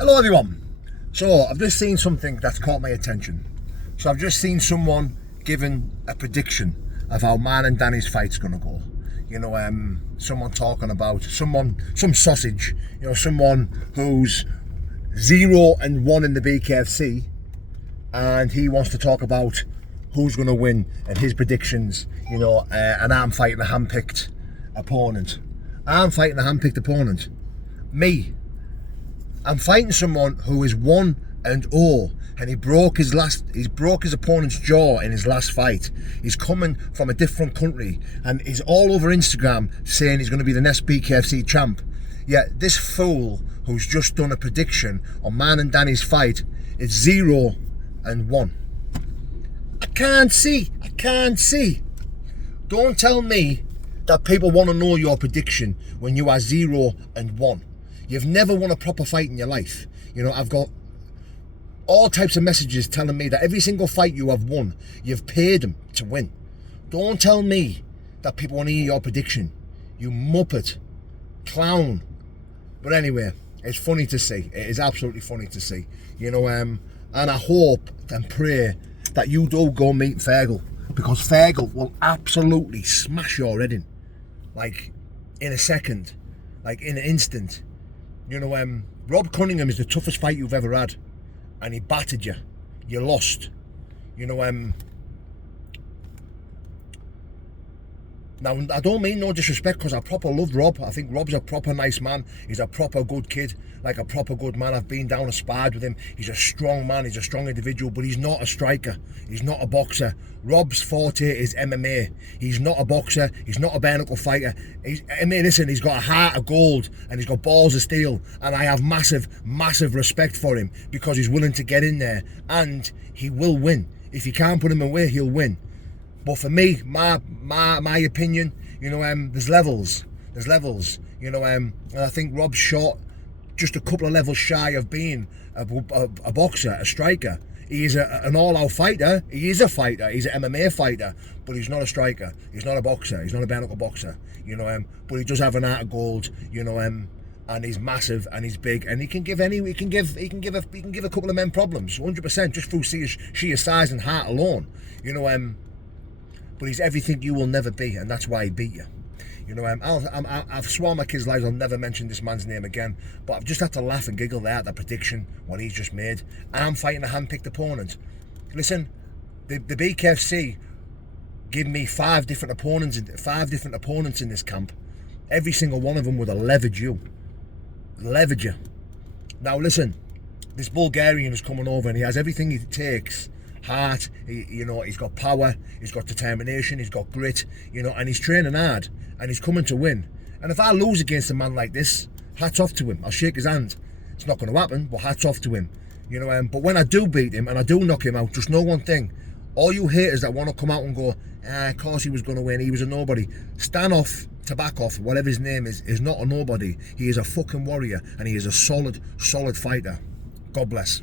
Hello everyone. So I've just seen something that's caught my attention. So I've just seen someone giving a prediction of how man and Danny's fight's gonna go. Someone talking about some sausage, someone who's 0-1 in the BKFC, and he wants to talk about who's gonna win and his predictions, and I'm fighting a hand-picked opponent. Me. I'm fighting someone who is 1-0, and he broke his opponent's jaw in his last fight. He's coming from a different country, and he's all over Instagram saying he's going to be the next BKFC champ. Yet this fool who's just done a prediction on man and Danny's fight is 0-1. I can't see. Don't tell me that people want to know your prediction when you are 0-1. You've never won a proper fight in your life. I've got all types of messages telling me that every single fight you have won, you've paid them to win. Don't tell me that people want to hear your prediction. You muppet. Clown. But anyway, it's funny to see. It is absolutely funny to see. And I hope and pray that you do go meet Fergal, because Fergal will absolutely smash your head in. Like, in a second. Like, in an instant. Rob Cunningham is the toughest fight you've ever had, and he battered you. You lost. Now, I don't mean no disrespect, because I proper loved Rob. I think Rob's a proper nice man. He's a proper good kid, like a proper good man. I've been down and sparred with him. He's a strong man. He's a strong individual, but he's not a striker. He's not a boxer. Rob's forte is MMA. He's not a boxer. He's not a bare knuckle fighter. He's got a heart of gold and he's got balls of steel. And I have massive, massive respect for him, because he's willing to get in there and he will win. If you can't put him away, he'll win. But for me, my opinion, there's levels. And I think Rob's shot just a couple of levels shy of being a boxer, a striker. He is an all-out fighter. He is a fighter. He's an MMA fighter, but he's not a striker. He's not a boxer. He's not a bare knuckle boxer. But he does have an heart of gold. And he's massive and he's big, and he can give a couple of men problems, 100%, just through sheer size and heart alone. But he's everything you will never be, and that's why he beat you. I've sworn my kids' lives I'll never mention this man's name again, but I've just had to laugh and giggle there at the prediction what he's just made. I'm fighting a hand-picked opponent. Listen, the BKFC give me five different opponents in this camp. Every single one of them would have levered you. Now listen, this Bulgarian is coming over and he has everything it takes. Heart, he's got power, he's got determination, he's got grit, and he's training hard, and he's coming to win. And if I lose against a man like this, hats off to him. I'll shake his hand. It's not going to happen, but hats off to him. But when I do beat him and I do knock him out, just know one thing: all you haters that want to come out and go, of course he was going to win, he was a nobody. Stanoff, Tabakov, whatever his name is not a nobody. He is a fucking warrior, and he is a solid fighter. God bless.